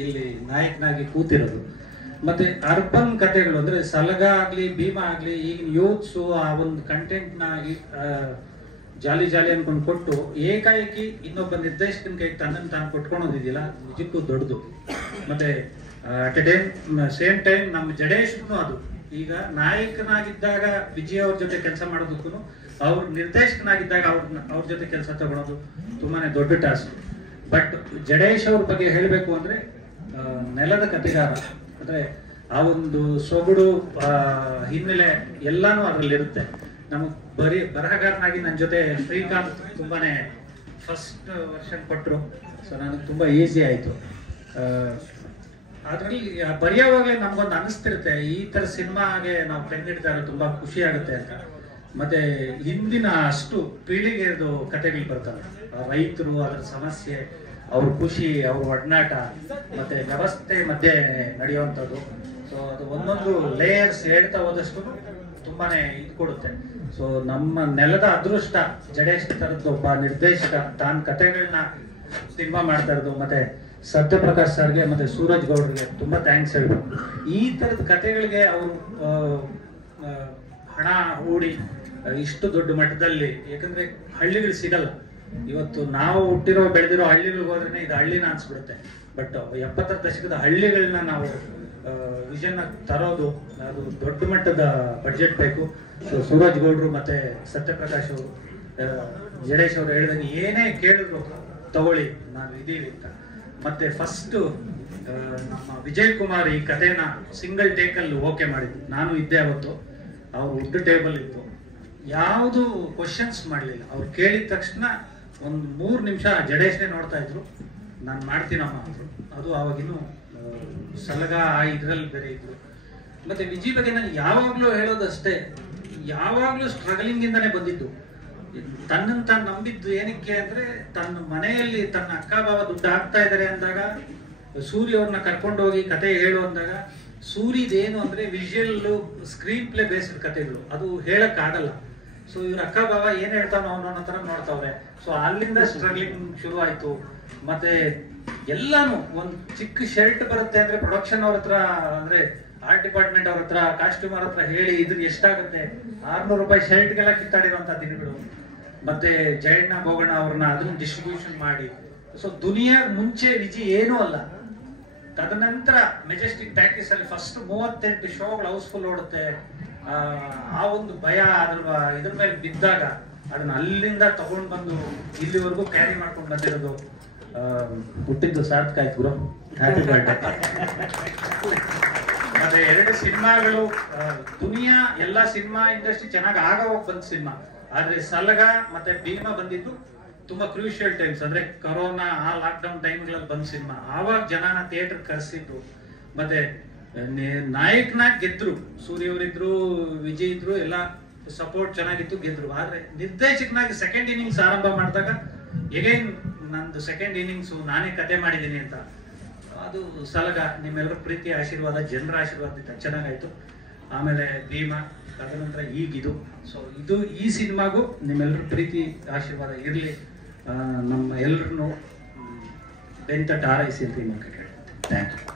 ಇಲ್ಲಿ ನಾಯಕನಾಗಿ ಕೂತಿರೋದು. ಮತ್ತೆ ಅರ್ಬನ್ ಕಥೆಗಳು ಅಂದ್ರೆ ಸಲಗ ಆಗ್ಲಿ ಭೀಮಾ ಆಗ್ಲಿ ಈಗಿನ ಯೂತ್ಸು ಆ ಒಂದು ಕಂಟೆಂಟ್ನಾಗಿ ಜಾಲಿ ಜಾಲಿ ಅನ್ಕೊಂಡು ಕೊಟ್ಟು ಏಕಾಏಕಿ ಇನ್ನೊಬ್ಬ ನಿರ್ದೇಶಕನ ಕೈ ತನ್ನನ್ನು ತಾನು ಕೊಟ್ಕೊಳೋದಿದೆಯಲ್ಲ ನಿಜಕ್ಕೂ ದೊಡ್ಡದು. ಮತ್ತೆ ಅಟ್ ಎ ಸೇಮ್ ಟೈಮ್ ನಮ್ಮ ಜಡೇಶ್ನು ಅದು ಈಗ ನಾಯಕನಾಗಿದ್ದಾಗ ವಿಜಯ್ ಅವ್ರ ಜೊತೆ ಕೆಲಸ ಮಾಡೋದಕ್ಕೂ ಅವ್ರ ನಿರ್ದೇಶಕನಾಗಿದ್ದಾಗ ಅವ್ರ ಜೊತೆ ಕೆಲಸ ತಗೊಳೋದು ತುಂಬಾನೇ ದೊಡ್ಡ ಟಾಸ್ಕ್. ಬಟ್ ಜಡೇಶ್ ಅವ್ರ ಬಗ್ಗೆ ಹೇಳಬೇಕು ಅಂದ್ರೆ ನೆಲದ ಕಥೆಗಾರ ಅಂದ್ರೆ ಆ ಒಂದು ಸೊಗಡು ಹಿನ್ನೆಲೆ ಎಲ್ಲಾನು ಅದರಲ್ಲಿರುತ್ತೆ. ನಮಗ್ ಬರಹಗಾರನಾಗಿ ನನ್ನ ಜೊತೆ ಶ್ರೀಕಾಂತ್ ತುಂಬಾನೇ ಫಸ್ಟ್ ವರ್ಷನ್ ಕೊಟ್ಟರು, ಸೊ ನನಗೆ ತುಂಬಾ ಈಸಿ ಆಯ್ತು. ಅದ್ರಲ್ಲಿ ಬರೆಯೋವಾಗಲೇ ನಮ್ಗೊಂದು ಅನಿಸ್ತಿರುತ್ತೆ ಈ ತರ ಸಿನಿಮಾಗೆ ನಾವು ಕಂಡಿಡ್ತಾರೆ ತುಂಬಾ ಖುಷಿ ಆಗುತ್ತೆ ಅಂತ. ಮತ್ತೆ ಹಿಂದಿನ ಅಷ್ಟು ಪೀಳಿಗೆದು ಕಥೆಗಳು ಬರ್ತವೆ, ರೈತರು ಅದರ ಸಮಸ್ಯೆ, ಅವ್ರ ಖುಷಿ, ಅವ್ರ ಒಡನಾಟ, ಮತ್ತೆ ವ್ಯವಸ್ಥೆ ಮಧ್ಯೆ ನಡೆಯುವಂಥದ್ದು. ಸೊ ಅದು ಒಂದೊಂದು ಲೇಯರ್ಸ್ ಹೇಳ್ತಾ ಹೋದಷ್ಟು ತುಂಬಾನೇ ಇದು ಕೊಡುತ್ತೆ. ಸೊ ನಮ್ಮ ನೆಲದ ಅದೃಷ್ಟ ಜಡೇಶ್ ತರದ್ದು ಒಬ್ಬ ನಿರ್ದೇಶಕ ತಾನು ಕಥೆಗಳನ್ನ ಸಿನಿಮಾ ಮಾಡ್ತಾ ಇರೋದು. ಮತ್ತೆ ಸತ್ಯಪ್ರಕಾಶ್ ಸರ್ಗೆ ಮತ್ತೆ ಸೂರಜ್ ಗೌಡ್ರಿಗೆ ತುಂಬಾ ಥ್ಯಾಂಕ್ಸ್ ಹೇಳ್ಬೇಕು. ಈ ತರದ ಕಥೆಗಳಿಗೆ ಅವರು ಹಣ ಹೂಡಿ ಇಷ್ಟು ದೊಡ್ಡ ಮಟ್ಟದಲ್ಲಿ, ಯಾಕಂದ್ರೆ ಹಳ್ಳಿಗಳು ಸಿಗಲ್ಲ. ಇವತ್ತು ನಾವು ಹುಟ್ಟಿರೋ ಬೆಳೆದಿರೋ ಹಳ್ಳಿಗಳಿಗೆ ಹೋದ್ರೆ ಇದು ಹಳ್ಳಿನ ಅನ್ಸ್ಬಿಡುತ್ತೆ. ಬಟ್ 70ರ ದಶಕದ ಹಳ್ಳಿಗಳನ್ನ ನಾವು ವಿಷನ್ ತರೋದು ಅದು ದೊಡ್ಡ ಮಟ್ಟದ ಬಡ್ಜೆಟ್ ಬೇಕು. ಸೊ ಸೂರಜ್ ಗೌಡ್ರು ಮತ್ತೆ ಸತ್ಯಪ್ರಕಾಶ್ ಅವರು ಜಡೇಶ್ ಅವರು ಹೇಳಿದಂಗೆ ಏನೇ ಕೇಳಿದ್ರು ತಗೊಳ್ಳಿ ನಾನು ಇದೀವಿ ಅಂತ. ಮತ್ತೆ ಫಸ್ಟ್ ನಮ್ಮ ವಿಜಯ್ ಕುಮಾರ್ ಈ ಕಥೆನ ಸಿಂಗಲ್ ಟೇಕಲ್ಲಿ ಓಕೆ ಮಾಡಿದ್ರು. ನಾನು ಇದ್ದೆ ಅವತ್ತು, ಅವ್ರು ವುಡ್ ಟೇಬಲ್ ಇತ್ತು, ಯಾವುದು ಕ್ವಶನ್ಸ್ ಮಾಡಲಿಲ್ಲ. ಅವ್ರು ಕೇಳಿದ ತಕ್ಷಣ ಒಂದು 3 ನಿಮಿಷ ಜಡೇಶ್ನೇ ನೋಡ್ತಾ ಇದ್ರು, ನಾನು ಮಾಡ್ತೀನಮ್ಮ ಅಂದ್ರು. ಅದು ಅವಾಗಿನ್ನು ಸಲಗ ಇದ್ರಲ್ಲಿ ಬೇರೆ ಇದ್ರು. ಮತ್ತೆ ವಿಜಯ್ ಬಗ್ಗೆ ನಾನು ಯಾವಾಗ್ಲೂ ಹೇಳೋದಷ್ಟೇ, ಯಾವಾಗ್ಲೂ ಸ್ಟ್ರಗಲಿಂಗ್ ಇಂದಾನೆ ಬಂದಿದ್ದು. ತನ್ನನ್ನು ತಾನು ನಂಬಿದ್ದು ಏನಕ್ಕೆ ಅಂದ್ರೆ ತನ್ನ ಮನೆಯಲ್ಲಿ ತನ್ನ ಅಕ್ಕ ಬಾವ ದುಡ್ಡು ಹಾಕ್ತಾ ಇದ್ದಾರೆ ಅಂದಾಗ ಸೂರ್ಯ ಅವ್ರನ್ನ ಕರ್ಕೊಂಡು ಹೋಗಿ ಕತೆ ಹೇಳು ಅಂದಾಗ ಸೂರ್ಯದೇನು ಅಂದ್ರೆ ವಿಜುವಲ್ ಸ್ಕ್ರೀನ್ ಪ್ಲೇ ಬೇಸ್ಡ್ ಕತೆಗಳು, ಅದು ಹೇಳಕ್ ಆಗಲ್ಲ. ಸೊ ಇವ್ರ ಅಕ್ಕ ಬಾವ ಏನ್ ಹೇಳ್ತಾನೋ ಅನ್ನೋ ತರ ನೋಡ್ತಾವ್ರೆ. ಸೊ ಅಲ್ಲಿಂದ ಸ್ಟ್ರಗ್ಲಿಂಗ್ ಶುರು ಆಯ್ತು. ಮತ್ತೆ ಎಲ್ಲಾನು ಒಂದ್ ಚಿಕ್ಕ ಶರ್ಟ್ ಬರುತ್ತೆ ಅಂದ್ರೆ ಪ್ರೊಡಕ್ಷನ್ ಅವ್ರ ಹತ್ರ ಅಂದ್ರೆ ಆರ್ಟ್ ಡಿಪಾರ್ಟ್ಮೆಂಟ್ ಅವ್ರ ಹತ್ರ ಕಾಸ್ಟ್ಯೂಮರ್ ಹತ್ರ ಹೇಳಿ ಇದನ್ನ ಎಷ್ಟಾಗುತ್ತೆ 600 ರೂಪಾಯಿ ಶರ್ಟ್ಗೆಲ್ಲ ಕಿತ್ತಾಡಿರುವಂತ ದಿನಗಳು. ಮತ್ತೆ ಜಯಣ್ಣ ಬೋಗಣ್ಣ ಅವ್ರನ್ನ ಅದನ್ನ ಡಿಸ್ಟ್ರಿಬ್ಯೂಷನ್ ಮಾಡಿ. ಸೊ ದುನಿಯಾ ಮುಂಚೆ ವಿಜಿ ಏನೂ ಅಲ್ಲ. ತದನಂತರ ಮೆಜೆಸ್ಟಿಕ್ ಟ್ಯಾಕ್ಟಿಸ್ ಅಲ್ಲಿ ಫಸ್ಟ್ 38 ಶೋಗಳು ಹೌಸ್ಫುಲ್ ಓಡುತ್ತೆ. ಆ ಒಂದು ಭಯ ಇದ್ರ ಮೇಲೆ ಬಿದ್ದಾಗ ಅದನ್ನ ಅಲ್ಲಿಂದ ತಗೊಂಡ್ ಬಂದು ಇಲ್ಲಿವರೆಗೂ ಕ್ಯಾರಿ ಮಾಡ್ಕೊಂಡು ಬಂದಿರೋದು ಹುಟ್ಟಿದ್ದು ಸಾರ್ಥಕ ಆಯ್ತು ಗುರು. Happy birthday. ಮತ್ತೆ 2 ಸಿನಿಮಾಗಳು ದುನಿಯಾ ಎಲ್ಲಾ ಸಿನಿಮಾ ಇಂಡಸ್ಟ್ರಿ ಚೆನ್ನಾಗಿ ಹೋಗ್ ಬಂದ ಸಿನಿಮಾ. ಆದ್ರೆ ಸಲಗ ಮತ್ತೆ ಭೀಮಾ ಬಂದಿದ್ದು ತುಂಬಾ ಕ್ರೂಷಿಯಲ್ ಟೈಮ್ಸ್, ಅಂದ್ರೆ ಕೊರೋನಾ ಆ ಲಾಕ್ಡೌನ್ ಟೈಮ್ಗಳಲ್ಲಿ ಬಂದ ಸಿನಿಮಾ. ಆವಾಗ ಜನನ ಥಿಯೇಟರ್ ಕರೆಸಿದ್ರು. ಮತ್ತೆ ನಾಯಕನಾಗಿ ಗೆದ್ರು, ಸೂರ್ಯ ಅವರಿದ್ರು, ವಿಜಯ್ ಇದ್ರು, ಎಲ್ಲ ಸಪೋರ್ಟ್ ಚೆನ್ನಾಗಿತ್ತು, ಗೆದ್ರು. ಆದ್ರೆ ನಿರ್ದೇಶಕನಾಗಿ ಸೆಕೆಂಡ್ ಇನ್ನಿಂಗ್ಸ್ ಆರಂಭ ಮಾಡಿದಾಗ ಎಗೈನ್ ನಂದು ಸೆಕೆಂಡ್ ಇನ್ನಿಂಗ್ಸ್ ನಾನೇ ಕತೆ ಮಾಡಿದ್ದೀನಿ ಅಂತ. ಅದು ಸಲಗ ನಿಮ್ಮೆಲ್ಲರ ಪ್ರೀತಿ ಆಶೀರ್ವಾದ, ಜನರ ಆಶೀರ್ವಾದದಿಂದ ಚೆನ್ನಾಗಾಯ್ತು. ಆಮೇಲೆ ಭೀಮಾ, ತದನಂತರ ಈಗಿದು. ಸೊ ಇದು ಈ ಸಿನಿಮಾಗೂ ನಿಮ್ಮೆಲ್ಲರ ಪ್ರೀತಿ ಆಶೀರ್ವಾದ ಇರಲಿ. ನಮ್ಮ ಎಲ್ಲರನ್ನು ಬೆಂತಟ್ಟು ಹಾರೈಸಿ ಅಂತ ಈ ಮೂಲಕ ಕೇಳ್ತೀನಿ. Thank you.